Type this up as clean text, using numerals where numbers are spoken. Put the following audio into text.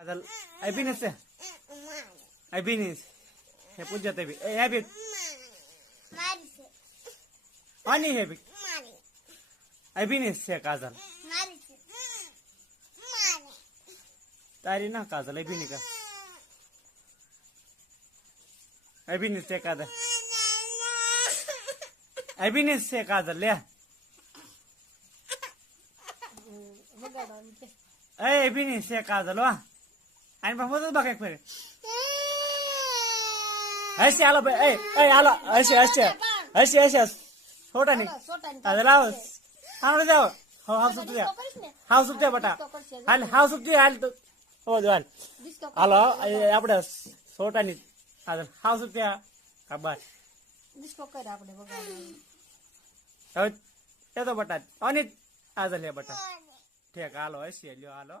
काजल अभिनेस अभिनेस हे पूजा ते हे बी आणि हे बी अभिनेस है काजल तारी ना काजल अभिने का अभिनेस है काजल अभिनेस है काजल ले अभिनेस है काजल वा आणि मग बघा एक असे आलो आलो असे असे असे असे छोटा नाही आता लाव आणून जाव हो हाव सुट्टी हाव सुट्टी बटा हाल हाव सुट्टी हाल तो हो जाल आलो આપણે छोटानी आता हाव सुट्टी का बस डिस्को कर આપણે બગાડ હવે એ તો બટા અને આ લે બટા ઠીક હાલો હસી લ્યો હાલો